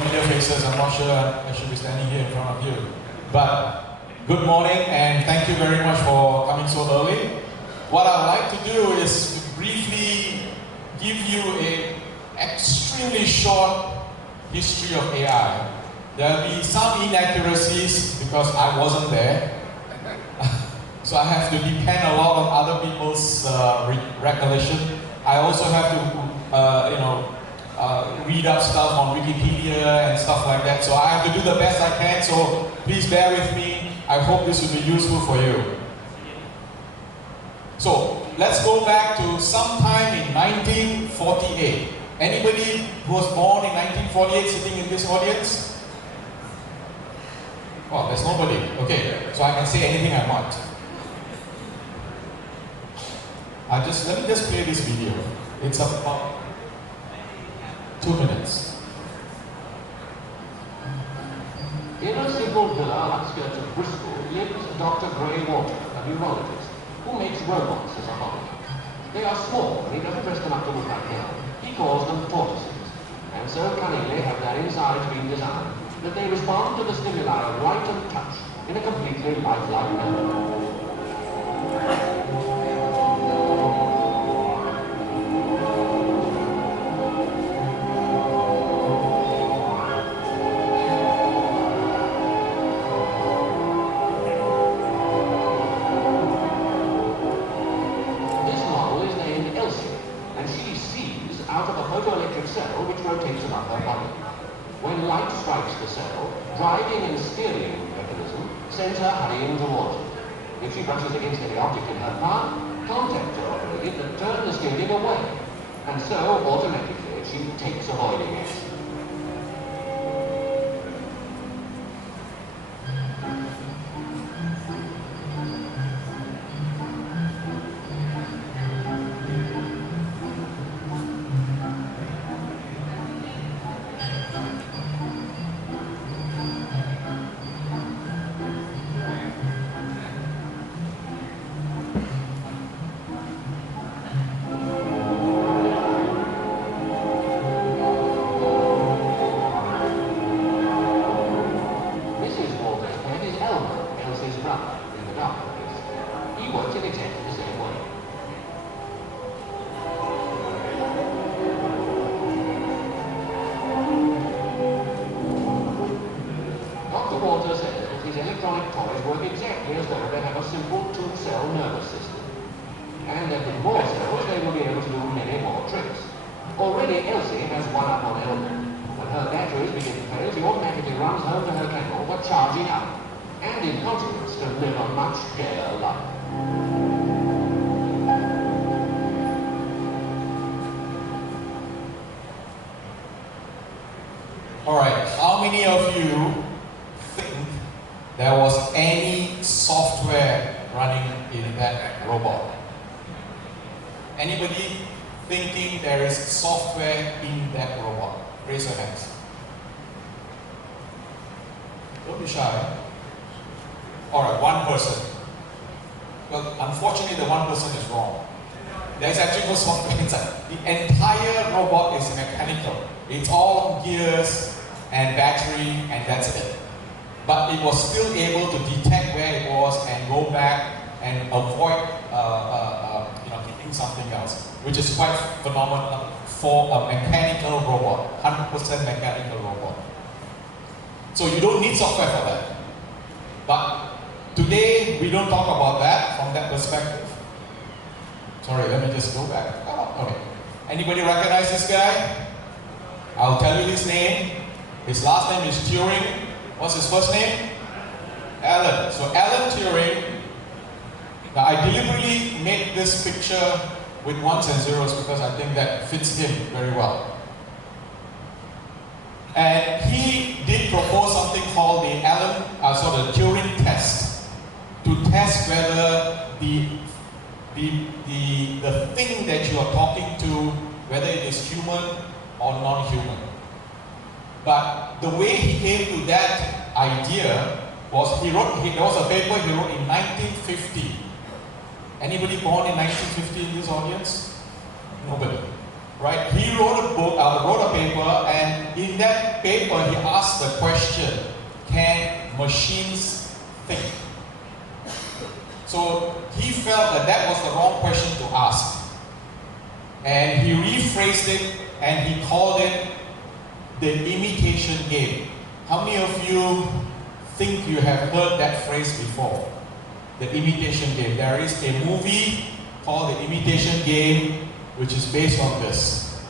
familiar faces. I'm not sure I should be standing here in front of you. But good morning and thank you very much for coming so early. What I'd like to do is to briefly give you an extremely short history of AI. There'll be some inaccuracies because I wasn't there. So I have to depend a lot on other people's recollection. I also have to, read up stuff on Wikipedia and stuff like that. So I have to do the best I can. So please bear with me. I hope this will be useful for you. So let's go back to sometime in 1948. Anybody who was born in 1948 sitting in this audience? Well, there's nobody. Okay, so I can say anything I want. Let me just play this video. It's about 2 minutes. In a simple villa outskirts of Bristol lives Dr. Gray Walker, a neurologist, who makes robots as a hobby. They are small and he doesn't dress them up to look like him. He calls them tortoises, and so cunningly have their insides been designed that they respond to the stimuli of light and touch in a completely lifelike manner. Sends her hurrying towards it. If she brushes against any object in her path, contacts are operated that turn the steering away, and so automatically she takes avoiding it. Alright, how many of you think there was any software running in that robot? Anybody thinking there is software in that robot? Raise your hands. Don't be shy. Alright, one person. Well, unfortunately the one person is wrong. There's actually no software inside. The entire robot is mechanical. It's all gears and battery and that's it. But it was still able to detect where it was and go back and avoid hitting something else, which is quite phenomenal for a mechanical robot, 100% mechanical robot. So you don't need software for that. But today we don't talk about that from that perspective. Sorry, let me just go back. Oh, okay. Anybody recognize this guy? I'll tell you his name. His last name is Turing. What's his first name? Alan. So Alan Turing. Now I deliberately made this picture with ones and zeros because I think that fits him very well. And he did propose something called the Turing test to test whether the thing that you are talking to, whether it is human or non-human. But the way he came to that idea was there was a paper he wrote in 1950. Anybody born in 1950 in this audience? Nobody. right? He wrote a book, wrote a paper, and in that paper he asked the question, can machines think? So he felt that that was the wrong question to ask. And he rephrased it and he called it the imitation game. How many of you think you have heard that phrase before? The imitation game. There is a movie called The Imitation Game, which is based on this.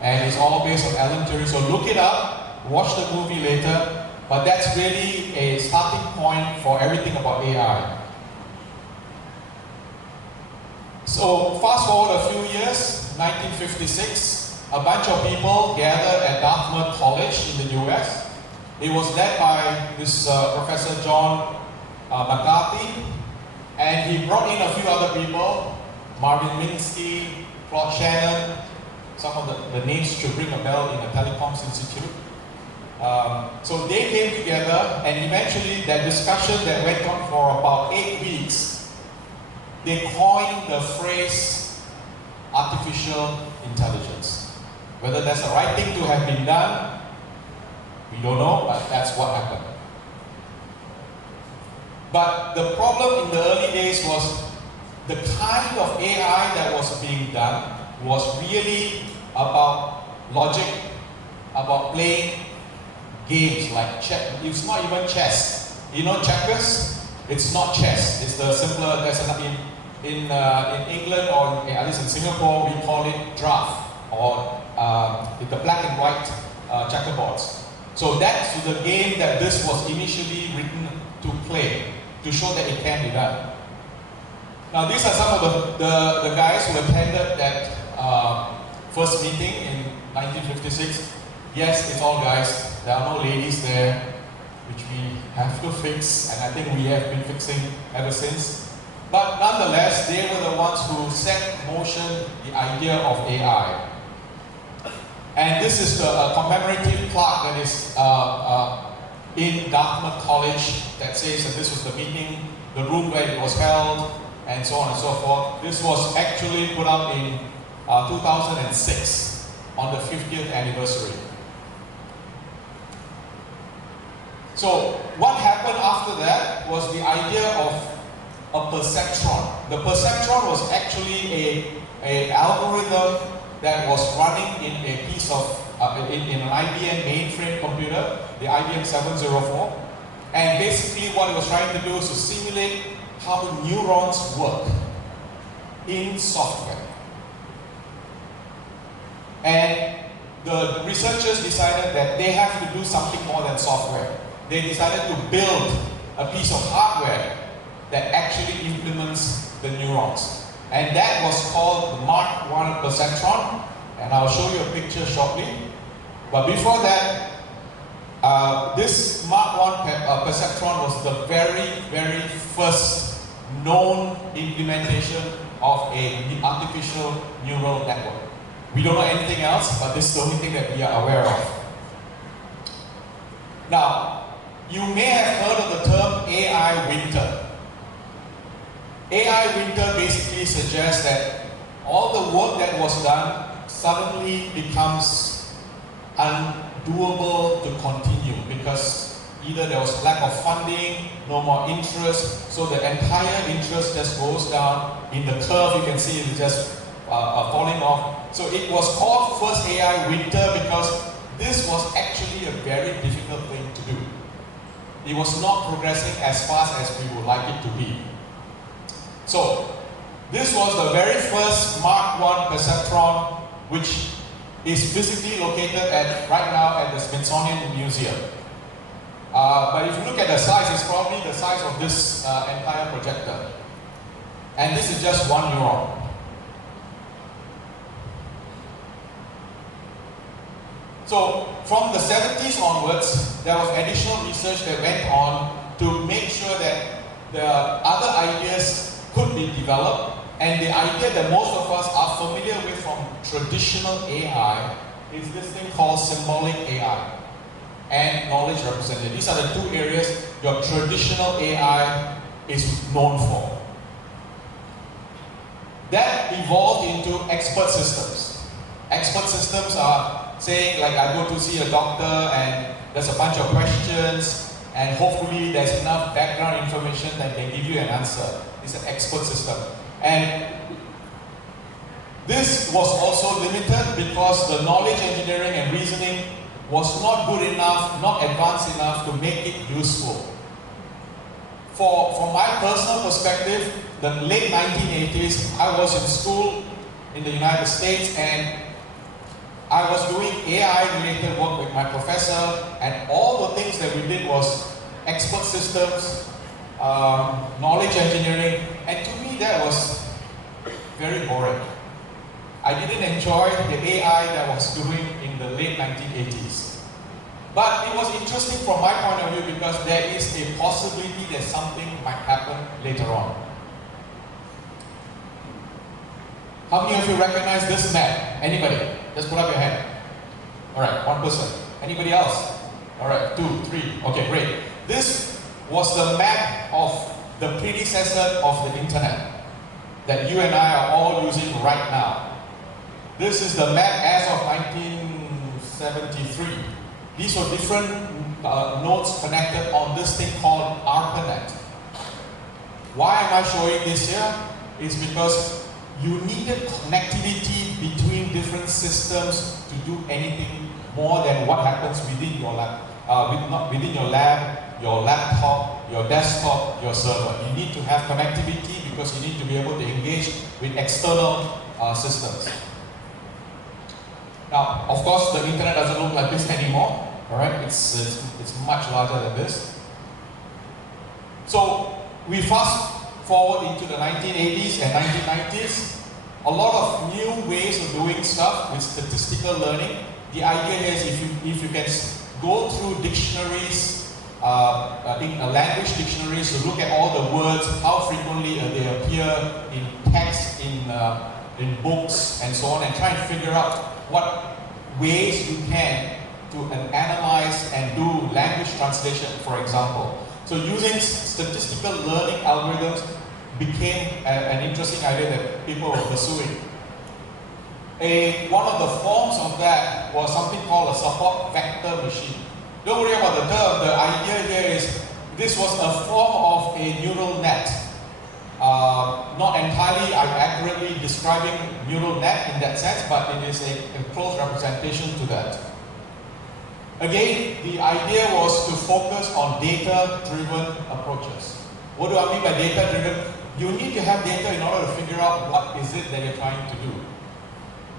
And it's all based on Alan Turing. So look it up, watch the movie later. But that's really a starting point for everything about AI. So fast forward a few years, 1956, a bunch of people gathered at Dartmouth College in the US. It was led by this Professor John McCarthy, and he brought in a few other people, Marvin Minsky, Claude Shannon. Some of the names should ring a bell in the Telecoms Institute. So they came together, and eventually that discussion that went on for about 8 weeks, they coined the phrase artificial intelligence. Whether that's the right thing to have been done, we don't know, but that's what happened. But the problem in the early days was the kind of AI that was being done was really about logic, about playing games like chess. It's not even chess. You know checkers? It's not chess. It's the simpler, there's in England, or at least in Singapore, we call it draft, or the black and white checkerboards. So that's the game that this was initially written to play, to show that it can be done. Now these are some of the guys who attended that first meeting in 1956. Yes, it's all guys. There are no ladies there, which we have to fix, and I think we have been fixing ever since. But nonetheless, they were the ones who set in motion the idea of AI. And this is the commemorative plaque that is in Dartmouth College that says that this was the meeting, the room where it was held, and so on and so forth. This was actually put up in 2006 on the 50th anniversary. So what happened after that was the idea of a perceptron. The perceptron was actually an algorithm that was running in a piece of, in an IBM mainframe computer, the IBM 704. And basically what it was trying to do is to simulate how neurons work in software. And the researchers decided that they have to do something more than software. They decided to build a piece of hardware that actually implements the neurons. And that was called the Mark I perceptron, and I'll show you a picture shortly. But before that, this Mark I perceptron was the very first known implementation of an artificial neural network. We don't know anything else, but this is the only thing that we are aware of. Now, you may have heard of the term AI winter. AI winter basically suggests that all the work that was done suddenly becomes undoable to continue because either there was lack of funding, no more interest, so the entire interest just goes down. In the curve, you can see it just falling off. So it was called first AI winter because this was actually a very difficult thing to do. It was not progressing as fast as we would like it to be. So, this was the very first Mark I perceptron, which is physically located right now at the Smithsonian Museum. But if you look at the size, it's probably the size of this entire projector. And this is just one neuron. So, from the 70s onwards, there was additional research that went on to make sure that the other ideas could be developed, and the idea that most of us are familiar with from traditional AI is this thing called symbolic AI and knowledge representative. These are the two areas your traditional AI is known for. That evolved into expert systems. Expert systems are saying, like, I go to see a doctor and there's a bunch of questions and hopefully there's enough background information that can give you an answer. It's an expert system. And this was also limited because the knowledge engineering and reasoning was not good enough, not advanced enough to make it useful. From my personal perspective, the late 1980s, I was in school in the United States and I was doing AI-related work with my professor, and all the things that we did was expert systems, knowledge engineering, and to me that was very boring. I didn't enjoy the AI that I was doing in the late 1980s. But it was interesting from my point of view because there is a possibility that something might happen later on. How many of you recognize this map? Anybody? Just put up your hand. Alright, one person. Anybody else? Alright, 2, 3. Okay, great. This was the map of the predecessor of the internet that you and I are all using right now. This is the map as of 1973. These were different nodes connected on this thing called ARPANET. Why am I showing this here? It's because you needed connectivity between different systems to do anything more than what happens within your lab, within your lab, your laptop, your desktop, your server. You need to have connectivity because you need to be able to engage with external systems. Now, of course, the internet doesn't look like this anymore. All right, it's much larger than this. So we fast forward into the 1980s and 1990s. A lot of new ways of doing stuff with statistical learning. The idea here is if you can go through dictionaries, in language dictionaries, to look at all the words, how frequently they appear in text, in books, and so on, and try and figure out what ways you can to analyze and do language translation, for example. So using statistical learning algorithms became an interesting idea that people were pursuing. One of the forms of that was something called a support vector machine. Don't worry about the term. The idea here is this was a form of a neural net. Not entirely accurately describing neural net in that sense, but it is a close representation to that. Again, the idea was to focus on data-driven approaches. What do I mean by data-driven? You need to have data in order to figure out what is it that you're trying to do.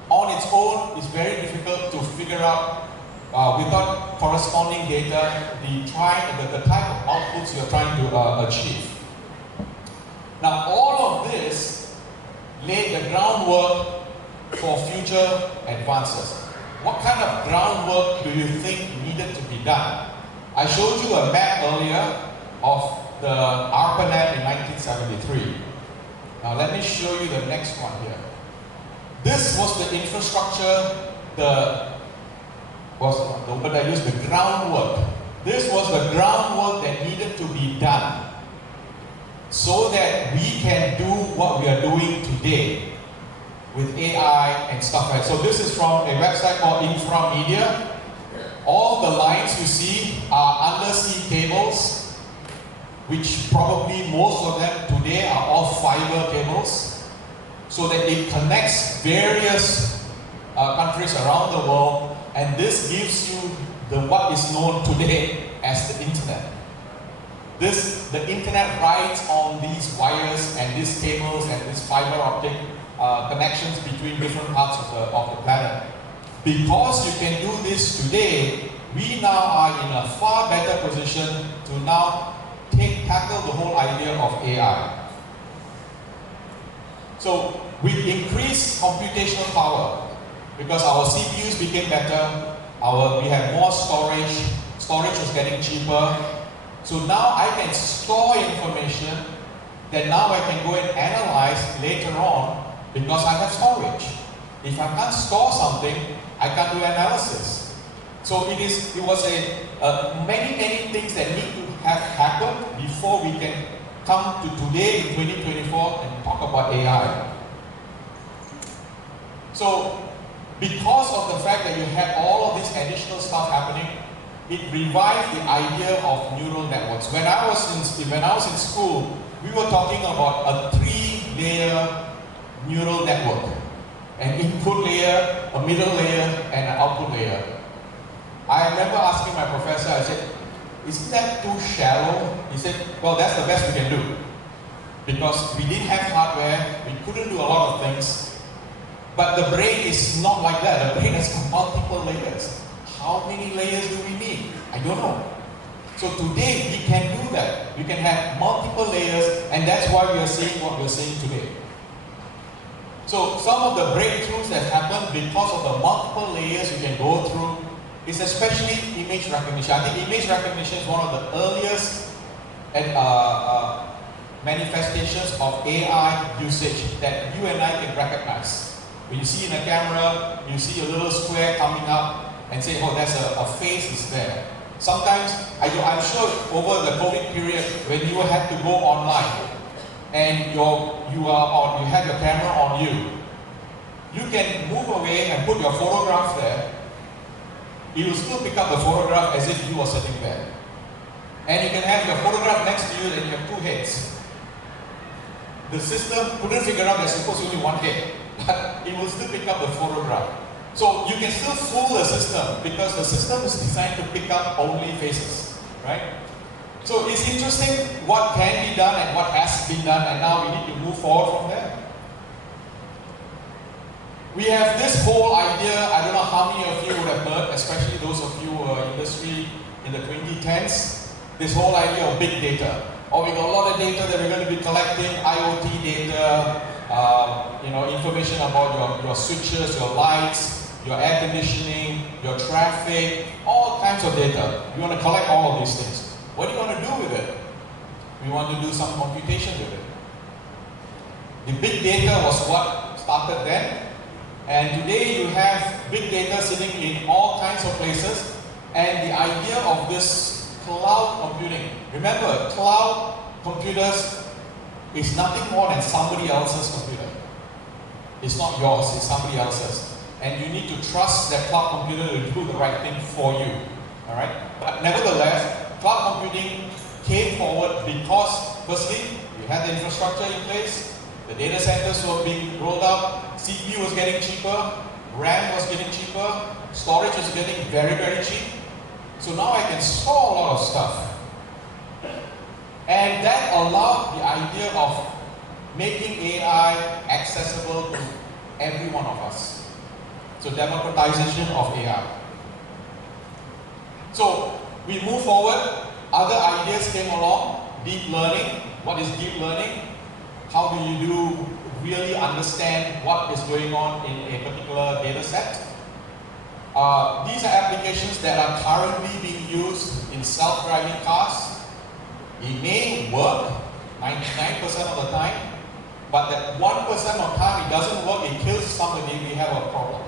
On its own, it's very difficult to figure out without corresponding data the type of outputs you're trying to achieve. Now, all of this laid the groundwork for future advances. What kind of groundwork do you think needed to be done? I showed you a map earlier of the ARPANET in 1973. Now let me show you the next one here. This was the infrastructure, the groundwork. This was the groundwork that needed to be done so that we can do what we are doing today with AI and stuff like that. So this is from a website called Inframedia. All the lines you see are undersea cables, which probably most of them today are all fiber cables, so that it connects various countries around the world, and this gives you what is known today as the internet. The internet rides on these wires and these cables and these fiber optic connections between different parts of the planet. Because you can do this today, we now are in a far better position to now tackle the whole idea of AI. So with increased computational power, because our CPUs became better, we had more storage was getting cheaper, so now I can store information that now I can go and analyze later on because I have storage. If I can't store something, I can't do analysis. So it was many things that need to have happened before we can come to today in 2024 and talk about AI. So because of the fact that you had all of this additional stuff happening, it revived the idea of neural networks. When I was in school, we were talking about a 3-layer neural network. An input layer, a middle layer, and an output layer. I remember asking my professor, I said, isn't that too shallow? He said, well, that's the best we can do. Because we didn't have hardware, we couldn't do a lot of things. But the brain is not like that. The brain has multiple layers. How many layers do we need? I don't know. So today, we can do that. We can have multiple layers, and that's why we are seeing what we're seeing today. So some of the breakthroughs that happen because of the multiple layers you can go through is especially image recognition. I think image recognition is one of the earliest manifestations of AI usage that you and I can recognize. When you see in a camera, you see a little square coming up and say, oh, that's a face is there. Sometimes, I'm sure over the COVID period, when you had to go online, and you have your camera on you, you can move away and put your photograph there. It will still pick up the photograph as if you were sitting there. And you can have your photograph next to you and you have 2 heads. The system couldn't figure out there's supposed to be only 1 head, but it will still pick up the photograph. So you can still fool the system because the system is designed to pick up only faces, right? So it's interesting what can be done and what has been done, and now we need to move forward from there. We have this whole idea, I don't know how many of you would have heard, especially those of you who are in industry in the 2010s, this whole idea of big data. Oh, we got a lot of data that we're going to be collecting, IoT data, information about your switches, your lights, your air conditioning, your traffic, all kinds of data. We want to collect all of these things. What do you want to do with it? We want to do some computation with it. The big data was what started then, and today you have big data sitting in all kinds of places, and the idea of this cloud computing. Remember, cloud computers is nothing more than somebody else's computer. It's not yours, it's somebody else's. And you need to trust that cloud computer to do the right thing for you. All right? But nevertheless, cloud computing came forward because, firstly, we had the infrastructure in place, the data centers were being rolled out, CPU was getting cheaper, RAM was getting cheaper, storage was getting very, very cheap. So now I can store a lot of stuff. And that allowed the idea of making AI accessible to every one of us. So democratization of AI. So we move forward, other ideas came along, deep learning. What is deep learning? How do you really understand what is going on in a particular data set? These are applications that are currently being used in self-driving cars. It may work 99% of the time, but that 1% of time it doesn't work, it kills somebody, we have a problem.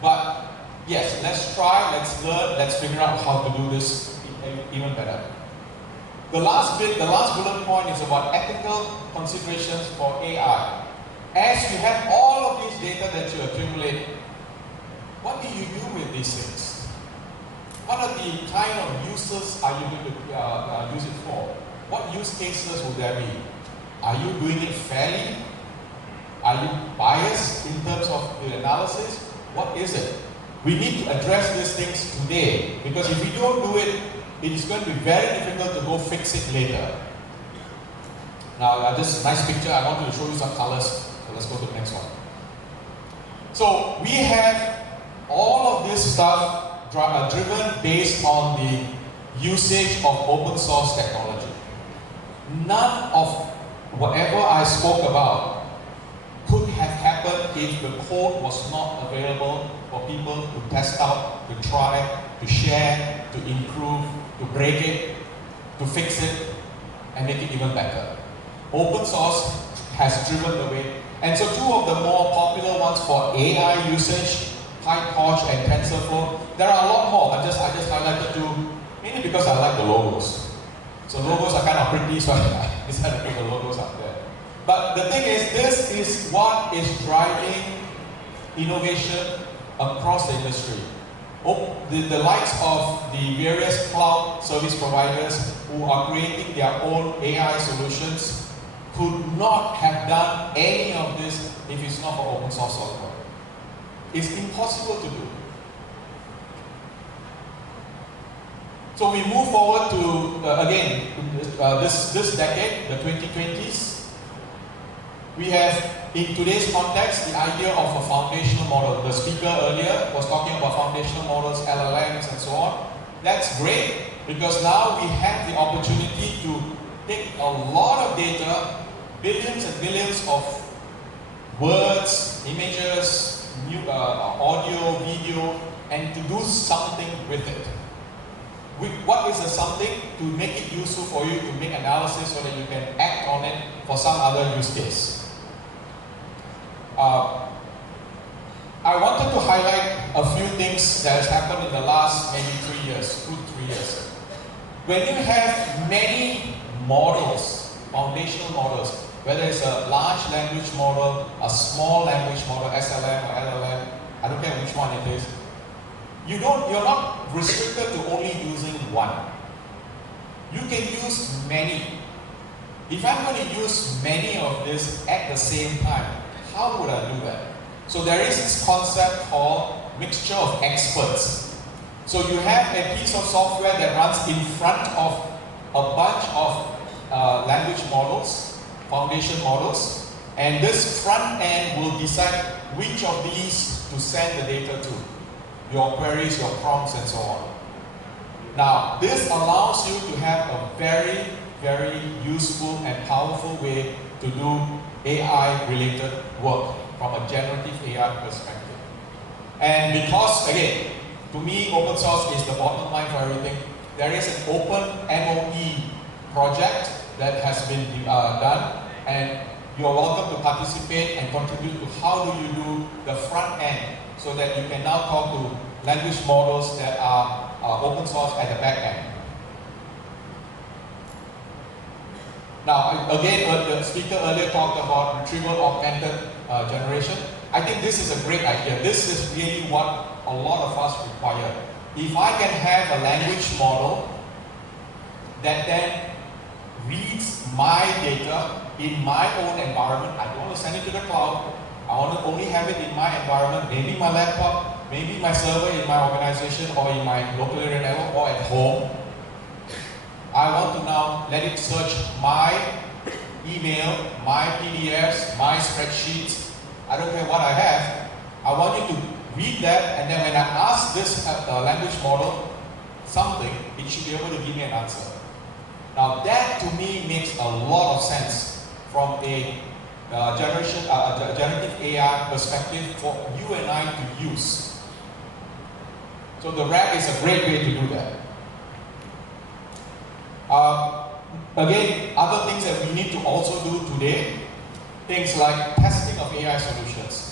But yes, let's try, let's learn, let's figure out how to do this even better. The last bullet point is about ethical considerations for AI. As you have all of these data that you accumulate, what do you do with these things? What are the kind of uses are you going to use it for? What use cases will there be? Are you doing it fairly? Are you biased in terms of the analysis? What is it? We need to address these things today, because if we don't do it, it is going to be very difficult to go fix it later. Now, this nice picture, I wanted to show you some colors. So let's go to the next one. So we have all of this stuff driven based on the usage of open source technology. None of whatever I spoke about could have happened if the code was not available for people to test out, to try, to share, to improve, to break it, to fix it, and make it even better. Open source has driven the way. And so two of the more popular ones for AI usage, PyTorch and TensorFlow, there are a lot more. I just highlighted two, mainly because I like the logos. So logos are kind of pretty, so I decided to put the logos up there. But the thing is, this is what is driving innovation across the industry. The likes of the various cloud service providers who are creating their own AI solutions could not have done any of this if it's not for open source software. It's impossible to do. So we move forward to, again, this decade, the 2020s. We have, in today's context, the idea of a foundational model. The speaker earlier was talking about foundational models, LLMs, and so on. That's great, because now we have the opportunity to take a lot of data, billions and billions of words, images, audio, video, and to do something with it. What is the something to make it useful for you to make analysis so that you can act on it for some other use case? I wanted to highlight a few things that has happened in the last maybe 3 years, 2 to 3 years. When you have many models, foundational models, whether it's a large language model, a small language model, SLM or LLM, I don't care which one it is, you're not restricted to only using one. You can use many. If I'm going to use many of this at the same time, how would I do that? So there is this concept called mixture of experts. So you have a piece of software that runs in front of a bunch of language models, foundation models, and this front end will decide which of these to send the data to. Your queries, your prompts, and so on. Now, this allows you to have a very, very useful and powerful way to do AI-related work from a generative AI perspective. And because, again, to me, open source is the bottom line for everything. There is an open MOE project that has been done, and you're welcome to participate and contribute to how do you do the front end so that you can now talk to language models that are open source at the back end. Now, again, the speaker earlier talked about retrieval augmented generation. I think this is a great idea. This is really what a lot of us require. If I can have a language model that then reads my data in my own environment, I don't want to send it to the cloud, I want to only have it in my environment, maybe my laptop, maybe my server in my organization or in my local area network or at home. I want to now let it search my email, my PDFs, my spreadsheets. I don't care what I have. I want you to read that, and then when I ask this language model something, it should be able to give me an answer. Now that to me makes a lot of sense from a generative AI perspective for you and I to use. So the RAG is a great way to do that. Again, other things that we need to also do today, things like testing of AI solutions.